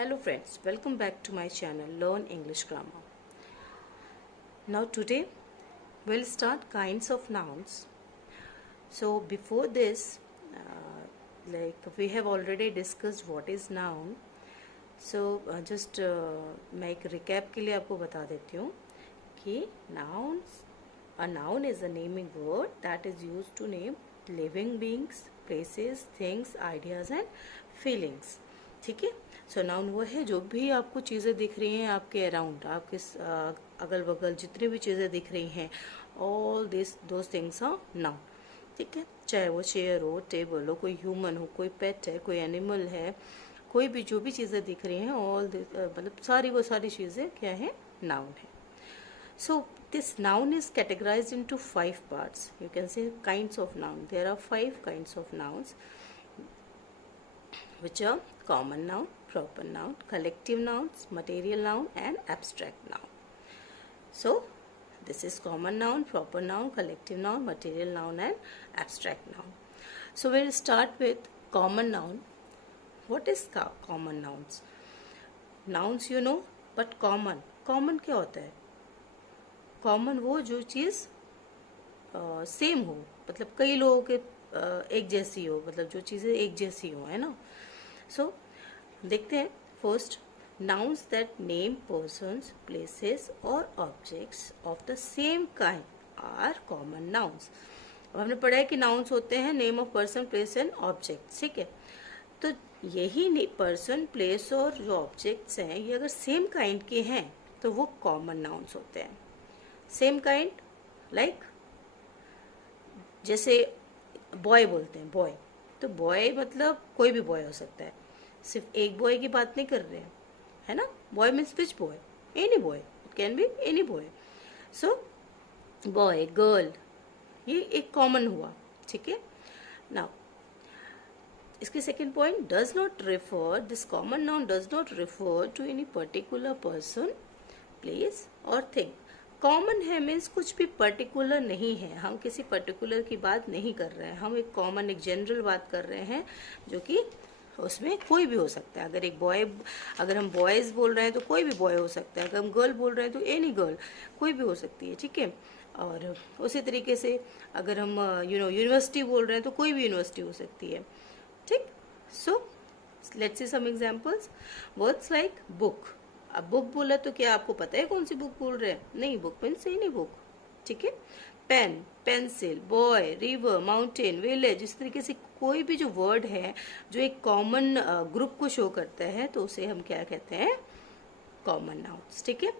Hello friends, welcome back to my channel Learn English Grammar. Now today we'll start kinds of nouns. So before this, we have already discussed what is noun. So just मैं एक recap के लिए आपको बता देती हूँ कि a noun is a naming word that is used to name living beings, places, things, ideas and feelings. ठीक है. सो नाउन वो है जो भी आपको चीज़ें दिख रही हैं आपके अराउंड, आपके अगल बगल जितनी भी चीज़ें दिख रही हैं, all this those things are noun. ठीक है. चाहे वो चेयर हो, टेबल हो, कोई ह्यूमन हो, कोई पेट है, कोई एनिमल है, कोई भी जो भी चीज़ें दिख रही हैं, ऑल मतलब सारी चीज़ें क्या है, नाउन है. So this noun is categorized into 5 parts. You can say kinds of noun. There are 5 kinds of nouns, which are common noun, proper noun, collective nouns, material noun and abstract noun. So this is common noun, proper noun, collective noun, material noun and abstract noun. So we'll start with common noun. What is common nouns? Nouns you know, but common क्या होता है? Common वो जो चीज़ same हो, मतलब कई लोगों के एक जैसी हो, मतलब जो चीज़ें एक जैसी हो, है ना. सो देखते हैं. First, nouns that name persons, places और objects of the same kind are common nouns. अब हमने पढ़ा है कि नाउन्स होते हैं name of person, place and object. ठीक है. तो यही पर्सन, प्लेस और जो ऑब्जेक्ट्स हैं ये अगर सेम काइंड के हैं तो वो कॉमन नाउन्स होते हैं. सेम काइंड लाइक जैसे बॉय बोलते हैं, बॉय, तो बॉय मतलब कोई भी बॉय हो सकता है, सिर्फ एक बॉय की बात नहीं कर रहे हैं, है ना. Boy means which boy, any boy, it can be any boy. So boy, girl, ये एक कॉमन हुआ. ठीक है. नाउ इसके second point, does not refer, this common noun does not refer to any particular person, place और thing. Common है means कुछ भी पर्टिकुलर नहीं है, हम किसी पर्टिकुलर की बात नहीं कर रहे हैं, हम एक कॉमन, एक जनरल बात कर रहे हैं जो कि उसमें कोई भी हो सकता है. अगर एक बॉय, अगर हम बॉयज़ बोल रहे हैं तो कोई भी बॉय हो सकता है, अगर हम गर्ल बोल रहे हैं तो एनी गर्ल, कोई भी हो सकती है. ठीक है. और उसी तरीके से अगर हम यूनिवर्सिटी बोल रहे हैं तो कोई भी यूनिवर्सिटी हो सकती है. ठीक. So let's see some examples. Words like book. अब बुक बोला तो क्या आपको पता है कौन सी बुक बोल रहे हैं? नहीं, बुक मीन्स एनी बुक. ठीक है. Pen, pencil, boy, river, mountain, village, इस तरीके से कोई भी जो वर्ड है जो एक कॉमन ग्रुप को शो करता है तो उसे हम क्या कहते हैं? Common nouns. ठीक है.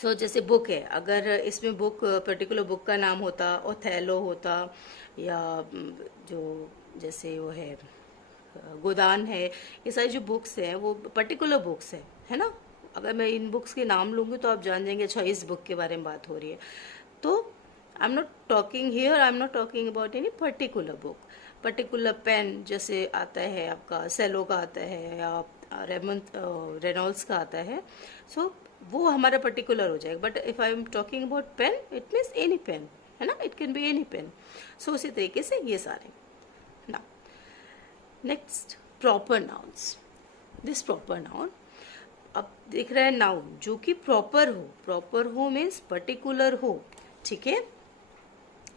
सो जैसे बुक है, अगर इसमें बुक, पर्टिकुलर बुक का नाम होता, ओथेलो होता, या जो जैसे वो है गोदान है, ये सारी जो बुक्स हैं वो पर्टिकुलर बुक्स हैं, है ना. अगर मैं इन बुक्स के नाम लूँगी तो आप जान जाएंगे अच्छा इस बुक के बारे में बात हो रही है. तो I am not talking here, I am not talking about any particular book. Particular pen जैसे आता है आपका सेलो का आता है या रेनॉल्ड्स का आता है, सो वो हमारा पर्टिकुलर हो जाएगा. But if I am talking about pen, it means any pen, है ना. It can be any pen. So उसी तरीके से ये सारे. ना next, proper nouns. This proper noun, अब दिख रहा है नाउन जो कि प्रॉपर हो. प्रॉपर हो मीन्स पर्टिकुलर हो. ठीक है.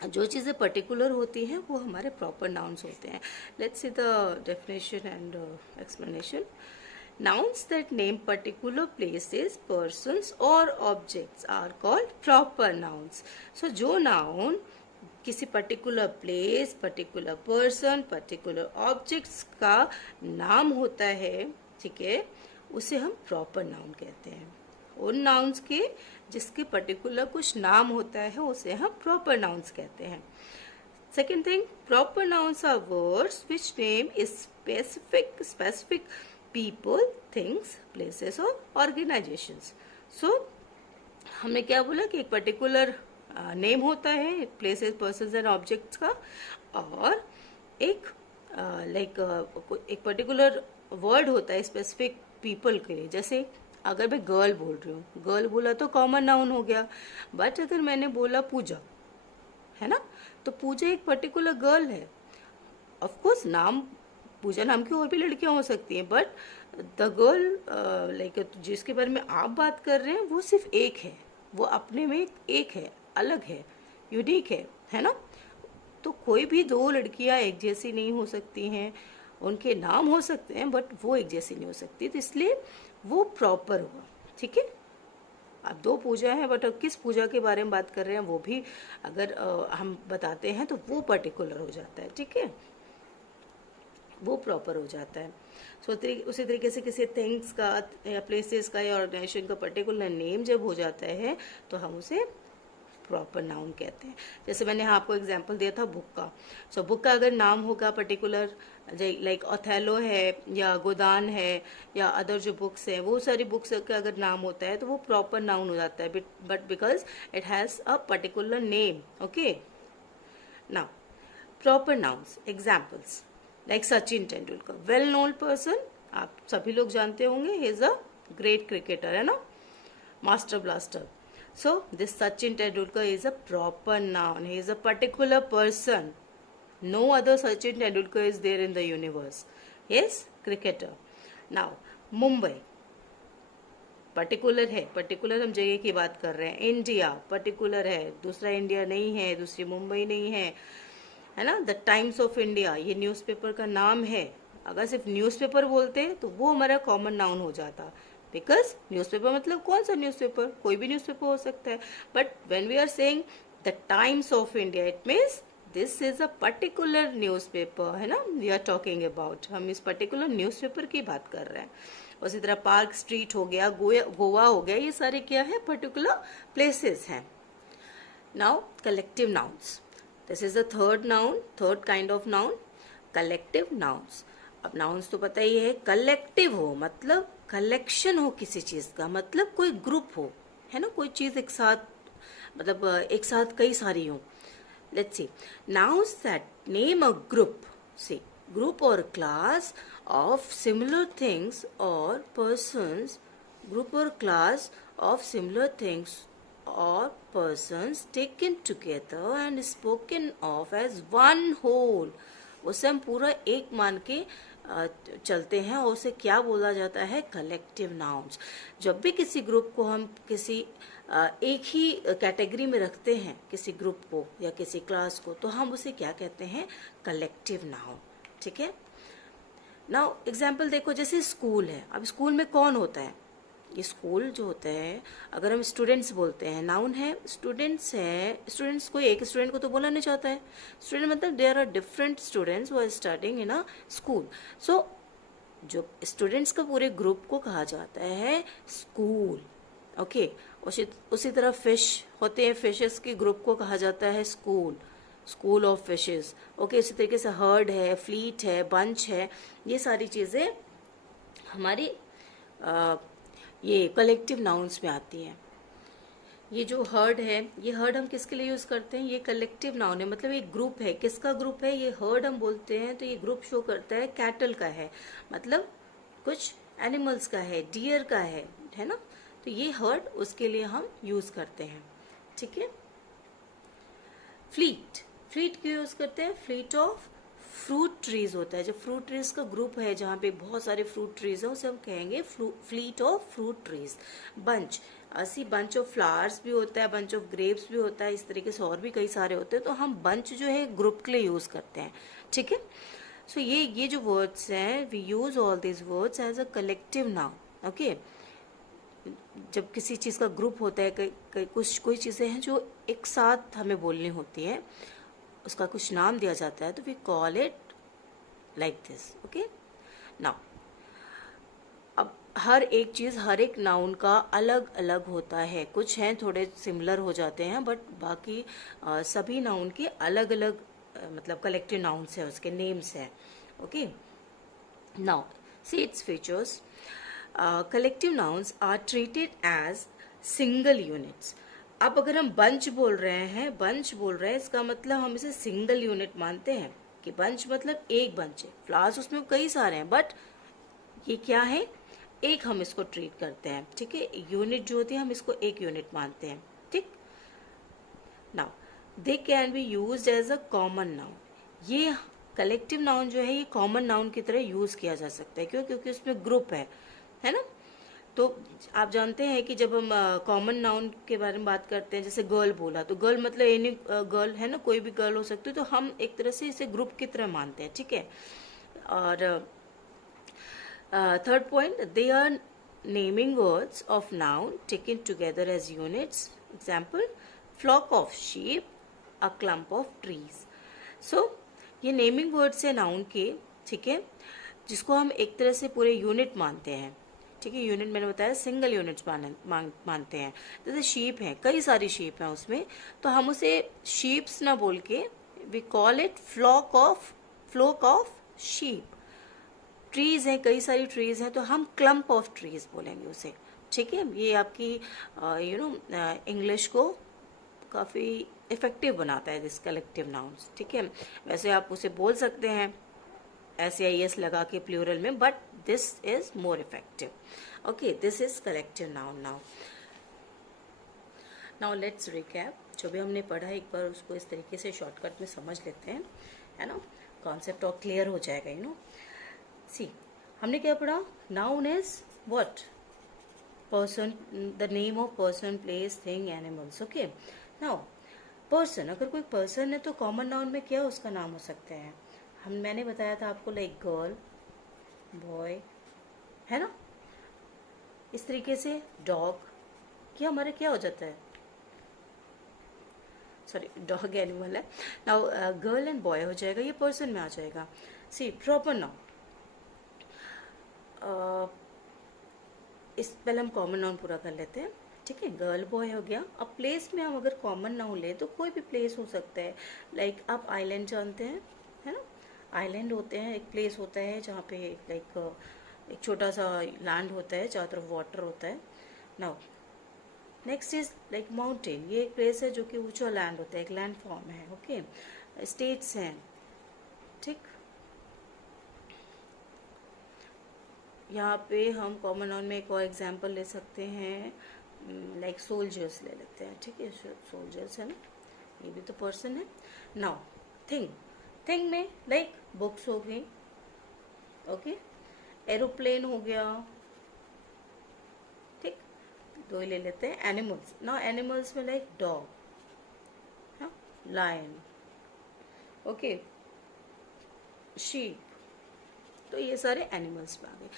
जो चीज़ें पर्टिकुलर होती हैं वो हमारे प्रॉपर नाउन्स होते हैं. Let's see the definition and explanation. Nouns that name particular places, persons or objects are called proper nouns. So जो noun किसी particular place, particular person, particular objects का नाम होता है, ठीक है, उसे हम प्रॉपर नाउन कहते हैं. उन नाउन्स के जिसके पर्टिकुलर कुछ नाम होता है उसे हम प्रॉपर नाउन्स कहते हैं. Second thing, proper nouns are words which name is specific people, things, places और ऑर्गेनाइजेशंस. सो हमने क्या बोला कि एक पर्टिकुलर नेम होता है प्लेसेस, पर्सन्स एंड ऑब्जेक्ट्स का, और एक एक पर्टिकुलर वर्ड होता है स्पेसिफिक पीपल के लिए. जैसे अगर मैं गर्ल बोल रही हूँ, गर्ल बोला तो कॉमन नाउन हो गया. बट अगर मैंने बोला पूजा, है ना, तो पूजा एक पर्टिकुलर गर्ल है. ऑफ कोर्स नाम पूजा नाम की और भी लड़कियां हो सकती हैं, बट द गर्ल लाइक जिसके बारे में आप बात कर रहे हैं वो सिर्फ एक है, वो अपने में एक है, अलग है, यूनिक है ना। तो कोई भी दो लड़कियां एक जैसी नहीं हो सकती हैं, उनके नाम हो सकते हैं बट वो एक जैसी नहीं हो सकती, तो इसलिए वो प्रॉपर हुआ। ठीक है, अब दो पूजा है बट किस पूजा के बारे में बात कर रहे हैं वो भी अगर हम बताते हैं तो वो पर्टिकुलर हो जाता है। ठीक है, वो प्रॉपर हो जाता है। उसी तरीके से किसी थिंग्स का या प्लेसेस का या ऑर्गेनाइजेशन का पर्टिकुलर नेम जब हो जाता है तो हम उसे प्रॉपर नाउन कहते हैं। जैसे मैंने आपको एग्जांपल दिया था बुक का। सो बुक का अगर नाम होगा पर्टिकुलर, लाइक ओथेलो है या गोदान है या अदर जो बुक्स हैं, वो सारी बुक्स का अगर नाम होता है तो वो प्रॉपर नाउन हो जाता है, but because it has a particular name. Okay, now proper nouns examples like Sachin Tendulkar, well known person, आप सभी लोग जानते होंगे, he is a great cricketer, है ना, master blaster. So this Sachin Tendulkar is a proper noun. He is a particular person. No other Sachin Tendulkar is there in the universe. Yes, cricketer. Now Mumbai particular है, particular हम जगह की बात कर रहे हैं. इंडिया पर्टिकुलर है, दूसरा इंडिया नहीं है, दूसरी मुंबई नहीं है ना. द टाइम्स ऑफ इंडिया ये न्यूज़पेपर का नाम है. अगर सिर्फ न्यूज़पेपर बोलते तो वो हमारा कॉमन नाउन हो जाता, बिकॉज न्यूज़पेपर मतलब कौन सा न्यूज़पेपर, कोई भी न्यूज़पेपर हो सकता है. But when we are saying the Times of India, it means this is a particular newspaper, है ना, वी आर टॉकिंग अबाउट, हम इस पर्टिकुलर न्यूज़पेपर की बात कर रहे हैं. उसी तरह पार्क स्ट्रीट हो गया, गोवा हो गया, ये सारे क्या है, पर्टिकुलर प्लेसेस हैं. Now collective nouns, this is the third noun, third kind of noun, collective nouns. अब नाउन्स तो पता ही है, कलेक्टिव हो मतलब कलेक्शन हो किसी चीज का, मतलब कोई ग्रुप हो, है ना, कोई चीज एक साथ, मतलब एक साथ कई सारी हो. Let's see, nouns that name a group, see group or class of similar things or persons, group or class of similar things or persons taken together and spoken of as one whole, उसे हम पूरा एक मान के चलते हैं और उसे क्या बोला जाता है, कलेक्टिव नाउन्स. जब भी किसी ग्रुप को हम किसी एक ही कैटेगरी में रखते हैं, किसी ग्रुप को या किसी क्लास को, तो हम उसे क्या कहते हैं, कलेक्टिव नाउन. ठीक है. नाउ एग्जाम्पल देखो, जैसे स्कूल है. अब स्कूल में कौन होता है, ये स्कूल जो होता है, अगर हम स्टूडेंट्स बोलते हैं, नाउन है, स्टूडेंट्स है. स्टूडेंट्स, कोई एक स्टूडेंट को तो बोला नहीं चाहता है. स्टूडेंट मतलब there are different students who are studying in a school. So जो स्टूडेंट्स का पूरे ग्रुप को कहा जाता है स्कूल. ओके, उसी तरह फिश होते हैं, फिशेस के ग्रुप को कहा जाता है school, school of fishes. Okay, इसी तरीके से हर्ड है, फ्लीट है, बंच है, ये सारी चीज़ें हमारी ये कलेक्टिव नाउन्स में आती हैं. ये जो हर्ड है, ये हर्ड हम किसके लिए यूज़ करते हैं, ये कलेक्टिव नाउन है, मतलब एक ग्रुप है. किसका ग्रुप है, ये हर्ड हम बोलते हैं तो ये ग्रुप शो करता है कैटल का है, मतलब कुछ एनिमल्स का है, डियर का है ना. तो ये हर्ड उसके लिए हम यूज़ करते हैं. ठीक है. फ्लीट, फ्लीट क्यों यूज़ करते हैं, फ्लीट ऑफ फ्रूट ट्रीज होता है. जब फ्रूट ट्रीज का ग्रुप है जहाँ पे बहुत सारे फ्रूट ट्रीज हैं, उसे हम कहेंगे fleet of fruit trees. Bunch, ऐसी बंच ऑफ फ्लावर्स भी होता है, बंच ऑफ ग्रेप्स भी होता है, इस तरीके से और भी कई सारे होते हैं. तो हम बंच जो है ग्रुप के लिए यूज़ करते हैं. ठीक है. सो ये जो वर्ड्स हैं, we use all these words as a collective noun. Okay, जब किसी चीज़ का ग्रुप होता है, कुछ कोई चीज़ें हैं जो एक साथ हमें बोलनी होती हैं, उसका कुछ नाम दिया जाता है, तो we call it like this. Okay. Now अब हर एक चीज़, हर एक नाउन का अलग अलग होता है. कुछ हैं थोड़े सिमिलर हो जाते हैं, बट बाकी सभी नाउन के अलग अलग मतलब कलेक्टिव नाउन्स हैं, उसके नेम्स हैं. Okay. Now see its features. Collective nouns are treated as single units. अब अगर हम बंच बोल रहे हैं, इसका मतलब हम इसे सिंगल यूनिट मानते हैं, कि बंच मतलब एक बंच है, फ्लावर्स उसमें कई सारे हैं, बट ये क्या है, एक हम इसको ट्रीट करते हैं. ठीक है. यूनिट जो होती है हम इसको एक यूनिट मानते हैं. ठीक. Now they can be used as a common noun. ये कलेक्टिव नाउन जो है ये कॉमन नाउन की तरह यूज किया जा सकता है। क्यों? क्योंकि उसमें ग्रुप है ना। तो आप जानते हैं कि जब हम कॉमन नाउन के बारे में बात करते हैं, जैसे गर्ल बोला, तो गर्ल मतलब एनी गर्ल है ना, कोई भी गर्ल हो सकती है, तो हम एक तरह से इसे ग्रुप की तरह मानते हैं, ठीक है। और third point, they are naming words of noun taken together as units. Example, flock of sheep, a clump of trees. So ये नेमिंग वर्ड्स है नाउन के, ठीक है, जिसको हम एक तरह से पूरे यूनिट मानते हैं, ठीक है। यूनिट मैंने बताया सिंगल यूनिट्स मानते हैं। जैसे शीप है, कई सारी शीप हैं उसमें, तो हम उसे शीप्स ना बोल के we call it flock of sheep. Trees हैं, कई सारी ट्रीज हैं, तो हम क्लम्प ऑफ ट्रीज बोलेंगे उसे, ठीक है। ये आपकी इंग्लिश को काफ़ी इफेक्टिव बनाता है दिस कलेक्टिव नाउन्स, ठीक है। वैसे आप उसे बोल सकते हैं SAIS लगा के प्लूरल में, but this is more effective. Okay, this is collective noun. Now let's recap. जो भी हमने पढ़ा एक बार उसको इस तरीके से शॉर्टकट में समझ लेते हैं, है ना, कॉन्सेप्ट और क्लियर हो जाएगा, यू नो। सी, हमने क्या पढ़ा? Noun is what? Person, the name of person, place, thing, animals. Okay, now person, अगर कोई पर्सन है तो कॉमन नाउन में क्या उसका नाम हो सकता है? मैंने बताया था आपको, लाइक गर्ल, बॉय, है ना, इस तरीके से डॉग, क्या हमारे क्या हो जाता है, सॉरी डॉग एनिमल है। नाउ गर्ल एंड बॉय हो जाएगा, ये पर्सन में आ जाएगा। सी, प्रॉपर नाउन, इस पहले हम कॉमन नाउन पूरा कर लेते हैं, ठीक है। गर्ल बॉय हो गया। अब प्लेस में हम अगर कॉमन नाउन ले तो कोई भी प्लेस हो सकता है। लाइक आप आइलैंड जानते हैं, है ना, आइलैंड होते हैं, एक प्लेस होता है जहाँ पे लाइक एक छोटा सा लैंड होता है, चारों तरफ वाटर होता है। Now next is like mountain, ये एक प्लेस है जो कि ऊंचा लैंड होता है, एक लैंड फॉर्म है, ओके। स्टेट्स हैं, ठीक। यहाँ पे हम कॉमन नाउन में एक और एग्जांपल ले सकते हैं, लाइक सोल्जर्स ले लेते हैं, ठीक है। सोल्जर्स है ना, ये भी तो पर्सन है। नाउ थिंग, थिंग में लाइक बुक्स हो गई, ओके, एरोप्लेन हो गया, ठीक। दो ही ले लेते हैं। एनिमल्स, नाउ एनिमल्स में लाइक डॉग, हाँ, लायन, ओके, शीप, तो ये सारे एनिमल्स में आ गए।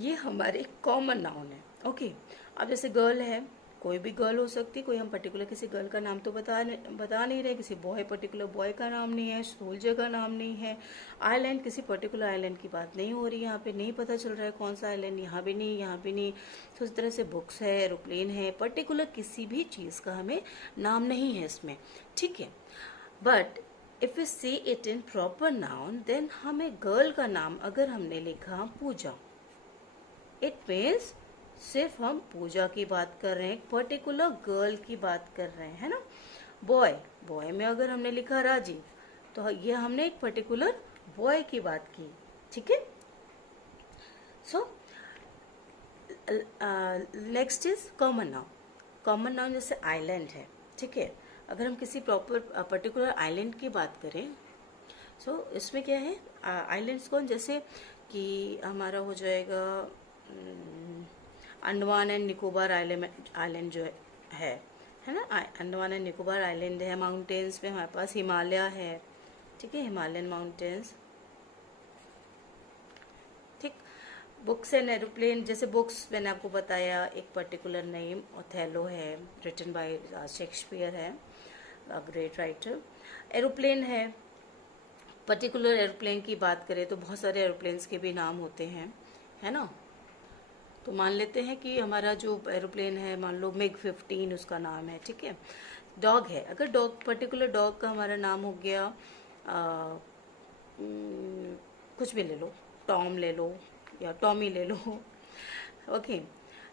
ये हमारे कॉमन नाउन है, ओके। अब जैसे गर्ल है, कोई भी गर्ल हो सकती, कोई हम पर्टिकुलर किसी गर्ल का नाम तो बता नहीं रहे, किसी बॉय पर्टिकुलर बॉय का नाम नहीं है, सोल्जर का नाम नहीं है। आइलैंड, किसी पर्टिकुलर आइलैंड की बात नहीं हो रही, यहाँ पे नहीं पता चल रहा है कौन सा आइलैंड, यहाँ भी नहीं, यहाँ भी नहीं। तो इस तरह से बुक्स है, एरोप्लेन है, पर्टिकुलर किसी भी चीज़ का हमें नाम नहीं है इसमें, ठीक है। But if you see it in proper noun, then हमें गर्ल का नाम अगर हमने लिखा पूजा, इट मीन्स सिर्फ हम पूजा की बात कर रहे हैं, एक पर्टिकुलर गर्ल की बात कर रहे हैं, है ना। बॉय, बॉय में अगर हमने लिखा राजीव, तो ये हमने एक पर्टिकुलर बॉय की बात की, ठीक है। So next is common noun. Common noun जैसे आइलैंड है, ठीक है। अगर हम किसी प्रॉपर पर्टिकुलर आइलैंड की बात करें, सो इसमें क्या है, आइलैंड्स कौन, जैसे कि हमारा हो जाएगा अंडमान एंड निकोबार आइलैंड जो है ना, अंडमान एंड निकोबार आइलैंड है। माउंटेन्स में हमारे पास हिमालय है, ठीक है, हिमालयन माउंटेन्स, ठीक। बुक्स एंड एरोप्लेन, जैसे बुक्स मैंने आपको बताया, एक पर्टिकुलर नेम ओथेलो है, रिटन बाय शेक्सपियर है, ग्रेट राइटर। एरोप्लेन है, पर्टिकुलर एरोप्लेन की बात करें तो बहुत सारे एरोप्लेन्स के भी नाम होते हैं, है ना। तो मान लेते हैं कि हमारा जो एरोप्लेन है, मान लो MiG-15 उसका नाम है, ठीक है। डॉग है, अगर डॉग पर्टिकुलर डॉग का हमारा नाम हो गया कुछ भी ले लो, टॉम ले लो या टॉमी ले लो, ओके।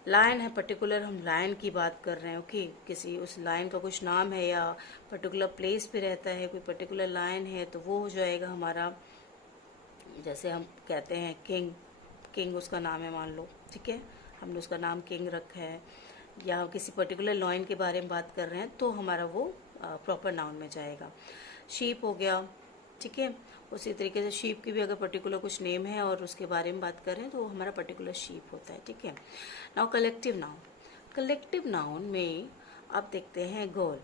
लायन है, पर्टिकुलर हम लायन की बात कर रहे हैं, ओके। किसी उस लायन का कुछ नाम है या पर्टिकुलर प्लेस पे रहता है, कोई पर्टिकुलर लायन है, तो वो हो जाएगा हमारा, जैसे हम कहते हैं किंग, किंग उसका नाम है मान लो, ठीक है, हमने उसका नाम किंग रखा है। या हम किसी पर्टिकुलर लॉयन के बारे में बात कर रहे हैं तो हमारा वो प्रॉपर नाउन में जाएगा। शीप हो गया, ठीक है। उसी तरीके से शीप की भी अगर पर्टिकुलर कुछ नेम है और उसके बारे में बात करें तो हमारा पर्टिकुलर शीप होता है, ठीक है। Now collective noun, collective noun में आप देखते हैं गर्ल।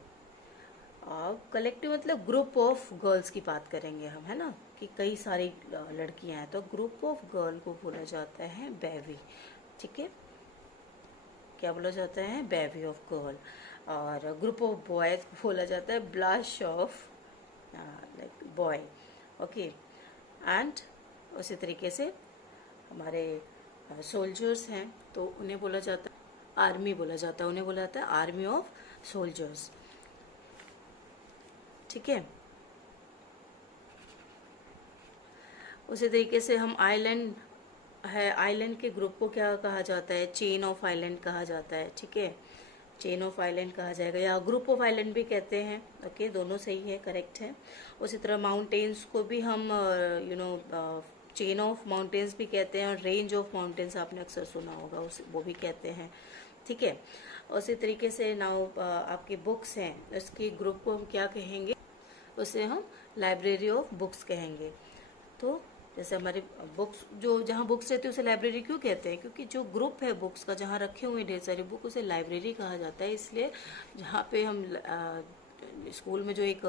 अब कलेक्टिव मतलब ग्रुप ऑफ गर्ल्स की बात करेंगे हम, है ना, कि कई सारी लड़कियां हैं, तो ग्रुप ऑफ गर्ल को बोला जाता है बेवी, ठीक है। क्या बोला जाता है? बेवी ऑफ गर्ल। और ग्रुप ऑफ बॉयज बोला जाता है blush of like boy, okay. And उसी तरीके से हमारे सोल्जर्स हैं तो उन्हें बोला जाता है आर्मी, बोला जाता है उन्हें बोला जाता है आर्मी ऑफ सोल्जर्स, ठीक है। उसी तरीके से हम आइलैंड है, आइलैंड के ग्रुप को क्या कहा जाता है? चेन ऑफ आइलैंड कहा जाता है, ठीक है। चेन ऑफ आइलैंड कहा जाएगा या ग्रुप ऑफ आइलैंड भी कहते हैं, ओके, दोनों सही है, करेक्ट है। उसी तरह माउंटेन्स को भी हम चेन ऑफ माउंटेन्स भी कहते हैं, और रेंज ऑफ माउंटेन्स आपने अक्सर सुना होगा, उस वो भी कहते हैं, ठीक है। उसी तरीके से नाउ आपकी बुक्स हैं, उसके ग्रुप को हम क्या कहेंगे? उसे हम लाइब्रेरी ऑफ बुक्स कहेंगे। तो जैसे हमारे बुक्स जो जहाँ बुक्स रहती है उसे लाइब्रेरी क्यों कहते हैं? क्योंकि जो ग्रुप है बुक्स का जहाँ रखे हुए ढेर सारी बुक उसे लाइब्रेरी कहा जाता है। इसलिए जहाँ पे हम स्कूल में जो एक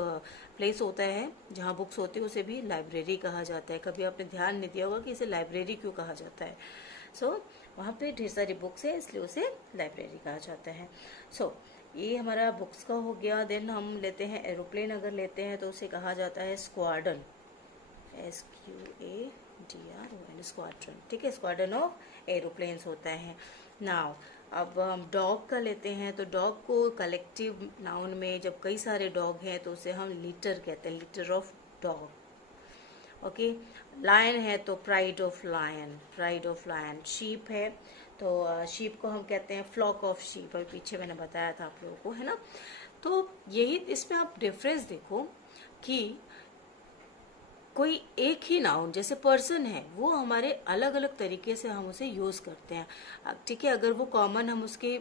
प्लेस होता है जहाँ बुक्स होती है उसे भी लाइब्रेरी कहा जाता है। कभी आपने ध्यान नहीं दिया होगा कि इसे लाइब्रेरी क्यों कहा जाता है। वहाँ पे ढेर सारी बुक्स है इसलिए उसे लाइब्रेरी कहा जाता है। ये हमारा बुक्स का हो गया। देन हम लेते हैं एरोप्लेन, अगर लेते हैं तो उसे कहा जाता है स्क्वाड्रन, SQADRON, स्क्वाड्रन, ठीक है। स्क्वाड्रन ऑफ एरोप्लेन्स होता है। नाउ अब हम डॉग का लेते हैं तो डॉग को कलेक्टिव नाउन में जब कई सारे डॉग हैं तो उसे हम लिटर कहते हैं, litter of dog, okay. Lion है तो pride of lion, pride of lion. Sheep है तो शीप को हम कहते हैं फ्लॉक ऑफ शीप, और पीछे मैंने बताया था आप लोगों को, है ना। तो यही इसमें आप डिफरेंस देखो कि कोई एक ही नाउन जैसे पर्सन है वो हमारे अलग अलग तरीके से हम उसे यूज करते हैं, ठीक है। अगर वो कॉमन हम उसके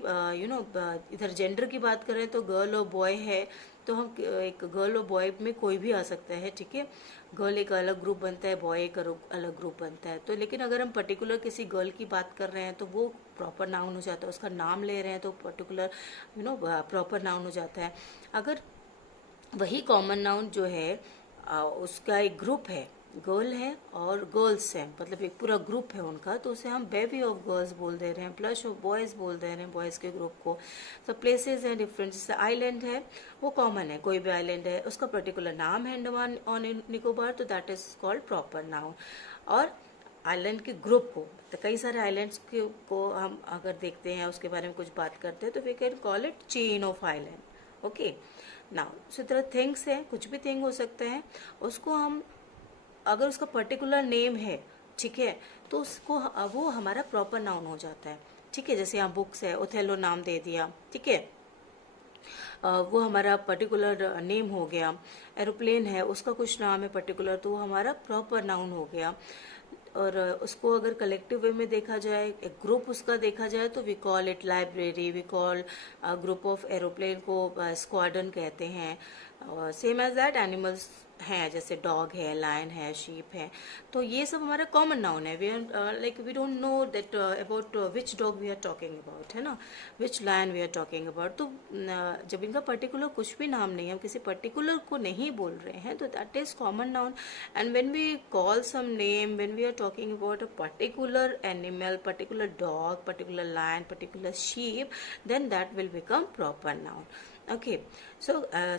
इधर जेंडर की बात करें तो गर्ल और बॉय है तो हम एक गर्ल और बॉय में कोई भी आ सकता है, ठीक है। गर्ल एक अलग ग्रुप बनता है, बॉय एक अलग ग्रुप बनता है। तो लेकिन अगर हम पर्टिकुलर किसी गर्ल की बात कर रहे हैं तो वो प्रॉपर नाउन हो जाता है, उसका नाम ले रहे हैं तो पर्टिकुलर प्रॉपर नाउन हो जाता है। अगर वही कॉमन नाउन जो है उसका एक ग्रुप है, गर्ल है और गर्ल्स हैं, मतलब एक पूरा ग्रुप है उनका, तो उसे हम बेबी ऑफ गर्ल्स बोल दे रहे हैं, ब्लश ऑफ बॉयज बोल दे रहे हैं बॉयज के ग्रुप को। तो प्लेसेस हैं डिफरेंट, जैसे आइलैंड है वो कॉमन है, कोई भी आइलैंड है उसका पर्टिकुलर नाम है अंडमान और निकोबार, तो that is called proper noun. और आइलैंड के ग्रुप को, तो कई सारे आइलैंड्स को हम अगर देखते हैं उसके बारे में कुछ बात करते हैं तो we can call it chain of island, okay. Now उसी तरह थिंग्स है, कुछ भी थिंग हो सकता है, उसको हम अगर उसका पर्टिकुलर नेम है, ठीक है, तो उसको वो हमारा प्रॉपर नाउन हो जाता है, ठीक है। जैसे यहाँ बुक्स है, ओथेलो नाम दे दिया, ठीक है, वो हमारा पर्टिकुलर नेम हो गया। एरोप्लेन है उसका कुछ नाम है पर्टिकुलर तो वो हमारा प्रॉपर नाउन हो गया। और उसको अगर कलेक्टिव वे में देखा जाए, एक ग्रुप उसका देखा जाए तो we call it library, we call group of aeroplane को स्क्वाड्रन कहते हैं। सेम एज दैट एनिमल्स हैं जैसे डॉग है, लायन है, शीप है, तो ये सब हमारा कॉमन नाउन है। We are like we don't know that about which dog we are talking about, है ना, which lion we are talking about. तो जब इनका पर्टिकुलर कुछ भी नाम नहीं है, हम किसी पर्टिकुलर को नहीं बोल रहे हैं, तो that is common noun. And when we call some name, when we are talking about a particular animal, particular dog, particular lion, particular sheep, then that will become proper noun, okay.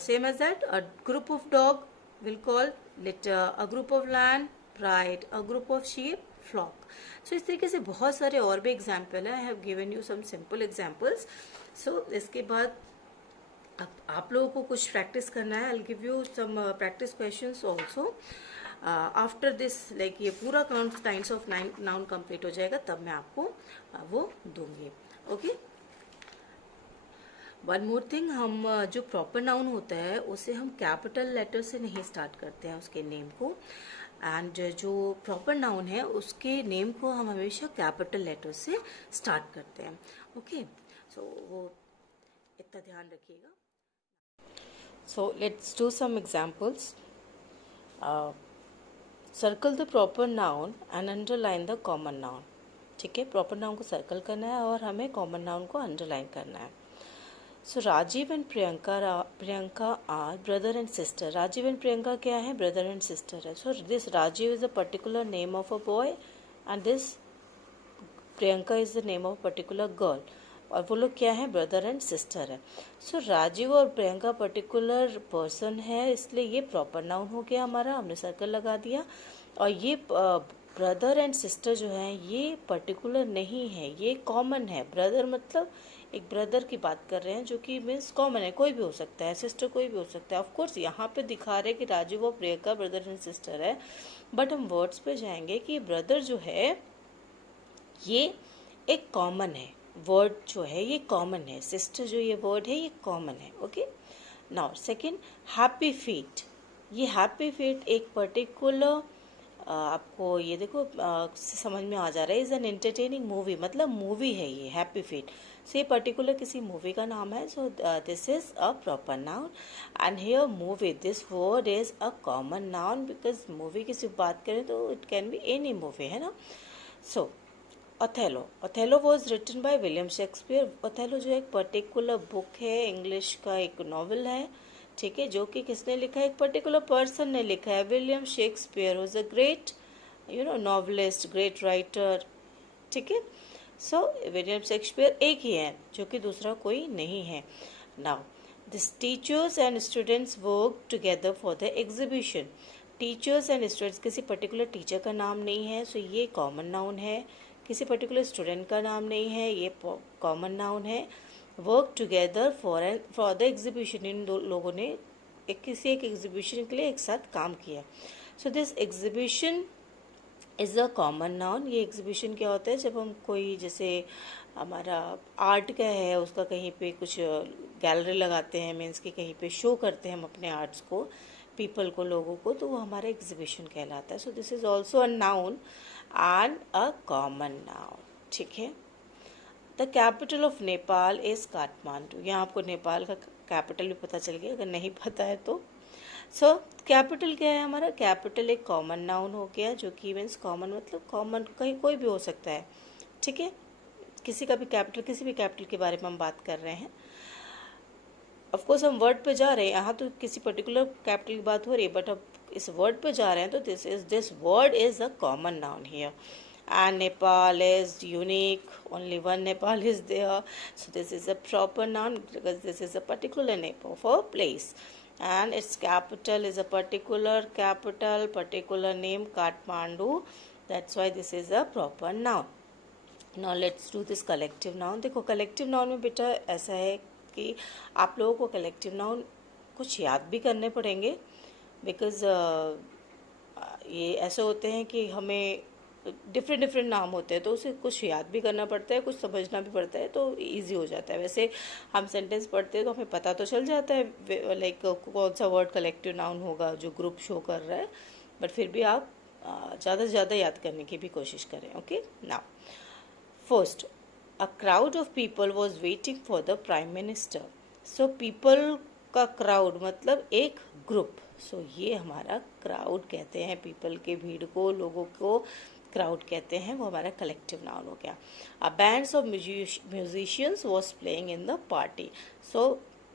Same as that, a group of dog will call litter, a group of lion pride, a group of sheep flock. इस तरीके से बहुत सारे और भी example है। I have given you some simple examples. इसके बाद अब आप लोगों को कुछ प्रैक्टिस करना है। I will give you some practice questions also after this, like ये पूरा काइंड्स ऑफ नाउन कंप्लीट हो जाएगा तब मैं आपको वो दूंगी, ओके। वन मोर थिंग, हम जो प्रॉपर नाउन होता है उसे हम कैपिटल लेटर से नहीं स्टार्ट करते हैं उसके नेम को, एंड जो प्रॉपर नाउन है उसके नेम को हम हमेशा कैपिटल लेटर से स्टार्ट करते हैं, ओके। वो इतना ध्यान रखिएगा। So let's do some examples. Circle the proper noun and underline the common noun. ठीक है, प्रॉपर नाउन को सर्कल करना है और हमें कॉमन नाउन को अंडरलाइन करना है. So Rajiv and Priyanka are brother and sister. Rajiv and Priyanka क्या है? ब्रदर एंड सिस्टर है. So this Rajiv is a particular name of a boy and this Priyanka is the name of a particular girl. और वो लोग क्या है? ब्रदर एंड सिस्टर है. So Rajiv और प्रियंका पर्टिकुलर पर्सन है, इसलिए ये प्रॉपर नाउन हो गया हमारा, हमने सर्कल लगा दिया. और ये ब्रदर एंड सिस्टर जो है ये पर्टिकुलर नहीं है, ये कॉमन है. ब्रदर मतलब एक ब्रदर की बात कर रहे हैं जो कि मीन्स कॉमन है, कोई भी हो सकता है, सिस्टर कोई भी हो सकता है. ऑफ कोर्स यहाँ पे दिखा रहे हैं कि राजीव और प्रियंका ब्रदर एंड सिस्टर है, बट हम वर्ड्स पे जाएंगे कि ब्रदर जो है ये एक कॉमन है. वर्ड जो है ये कॉमन है. सिस्टर जो ये वर्ड है ये कॉमन है. Okay. Now second, happy feet. ये हैप्पी फीट एक पर्टिकुलर आपको ये देखो समझ में आ जा रहा है, इज एन एंटरटेनिंग मूवी, मतलब मूवी है ये हैप्पी फीट. सो ये पर्टिकुलर किसी मूवी का नाम है. So this is a proper noun and here movie, this word is a common noun because movie की सिर्फ बात करें तो it can be any movie, है ना. So Othello. Othello was written by William Shakespeare. Othello जो एक particular book है, इंग्लिश का एक नॉवल है, ठीक है, जो कि किसने लिखा है? एक पर्टिकुलर पर्सन ने लिखा है. William Shakespeare was a great novelist, great writer. ठीक है. सो विलियम शेक्सपियर एक ही है, जो कि दूसरा कोई नहीं है. Now this teachers and students work together for the exhibition. Teachers and students, किसी पर्टिकुलर टीचर का नाम नहीं है, सो ये कॉमन नाउन है. किसी पर्टिकुलर स्टूडेंट का नाम नहीं है, ये कॉमन नाउन है. Work together for the exhibition, इन दो लोगों ने किसी एक एग्जीबिशन के लिए एक साथ काम किया. So this exhibition is a common noun. ये एग्जीबिशन क्या होता है? जब हम कोई जैसे हमारा आर्ट का है उसका कहीं पे कुछ गैलरी लगाते हैं, मीन्स कि कहीं पे शो करते हैं हम अपने आर्ट्स को पीपल को, लोगों को, तो वो हमारा एग्जीबिशन कहलाता है. So this is also a noun and a common noun. ठीक है. The capital of Nepal is Kathmandu. यहाँ आपको नेपाल का कैपिटल भी पता चल गया, अगर नहीं पता है तो. सो कैपिटल क्या है हमारा? कैपिटल एक कॉमन नाउन हो गया, जो कि मीन्स कॉमन मतलब कॉमन कहीं कोई भी हो सकता है. ठीक है. किसी का भी कैपिटल, किसी भी कैपिटल के बारे में हम बात कर रहे हैं. ऑफ कोर्स हम वर्ड पे जा रहे हैं, यहाँ तो किसी पर्टिकुलर कैपिटल की बात हो रही है, बट अब इस वर्ड पे जा रहे हैं तो this word is a common noun here. And Nepal is unique, only one Nepal is there, so this is a proper noun because this is a particular name of a place, and its capital is a particular capital, particular name Kathmandu. That's why this is a proper noun. Now let's do this collective noun. देखो collective noun में बेटा ऐसा है कि आप लोगों को collective noun कुछ याद भी करने पड़ेंगे because ये ऐसे होते हैं कि हमें डिफरेंट नाम होते हैं तो उसे कुछ याद भी करना पड़ता है, कुछ समझना भी पड़ता है, तो इजी हो जाता है. वैसे हम सेंटेंस पढ़ते हैं तो हमें पता तो चल जाता है लाइक कौन सा वर्ड कलेक्टिव नाउन होगा जो ग्रुप शो कर रहा है, बट फिर भी आप ज़्यादा से ज़्यादा याद करने की भी कोशिश करें. Okay. Now first, a crowd of people was waiting for the prime minister. So people का क्राउड मतलब एक ग्रुप. सो ये हमारा क्राउड कहते हैं, पीपल के भीड़ को, लोगों को क्राउड कहते हैं, वो हमारा कलेक्टिव नाउन हो गया. A bands of musicians was playing in the party. So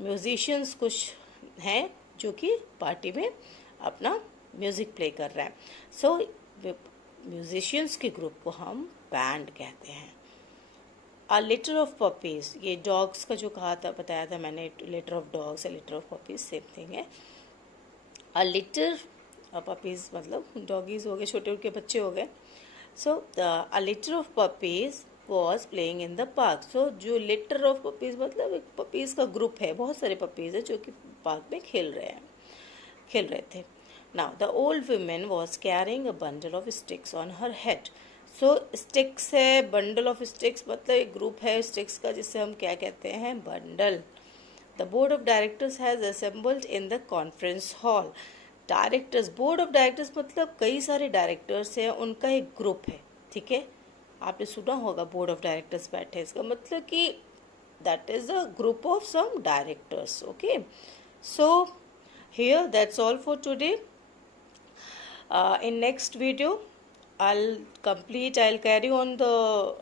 musicians कुछ हैं जो कि पार्टी में अपना म्यूजिक प्ले कर रहे हैं. सो म्यूजिशियंस के ग्रुप को हम बैंड कहते हैं. अ लिटर ऑफ पपीज, ये डॉग्स का जो कहा था, बताया था मैंने, लिटर ऑफ डॉग्स या litter of puppies same thing है. अ लिटर पपीज मतलब डॉगीज हो गए, छोटे उनके बच्चे हो गए. So a litter of puppies was playing in the park. So जो लिटर ऑफ पपीज मतलब एक पपीज का ग्रुप है, बहुत सारे पपीज है जो कि पार्क में खेल रहे थे. Now the old women was carrying a bundle of sticks on her head. So sticks है, बंडल ऑफ स्टिक्स मतलब एक ग्रुप है स्टिक्स का जिसे हम क्या कहते हैं? Bundle. The board of directors has assembled in the conference hall. Directors, board of directors मतलब कई सारे डायरेक्टर्स हैं, उनका एक ग्रुप है. ठीक है. आपने सुना होगा बोर्ड ऑफ डायरेक्टर्स बैठे, इसका मतलब कि that is a group of some directors. Okay. So here that's all for today. In next video, I'll carry on the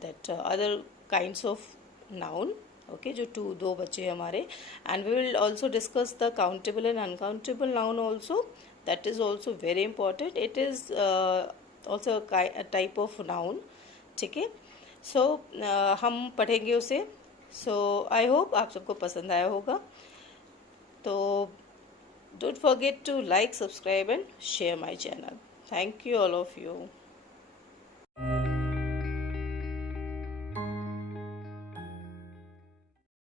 that other kinds of noun. Okay, जो दो बचे हमारे, and we will also discuss the countable and uncountable noun also. That is also very important. It is also a type of noun. ठीक है, so हम पढ़ेंगे उसे. So I hope आप सबको पसंद आया होगा. तो don't forget to like, subscribe and share my channel. Thank you all of you.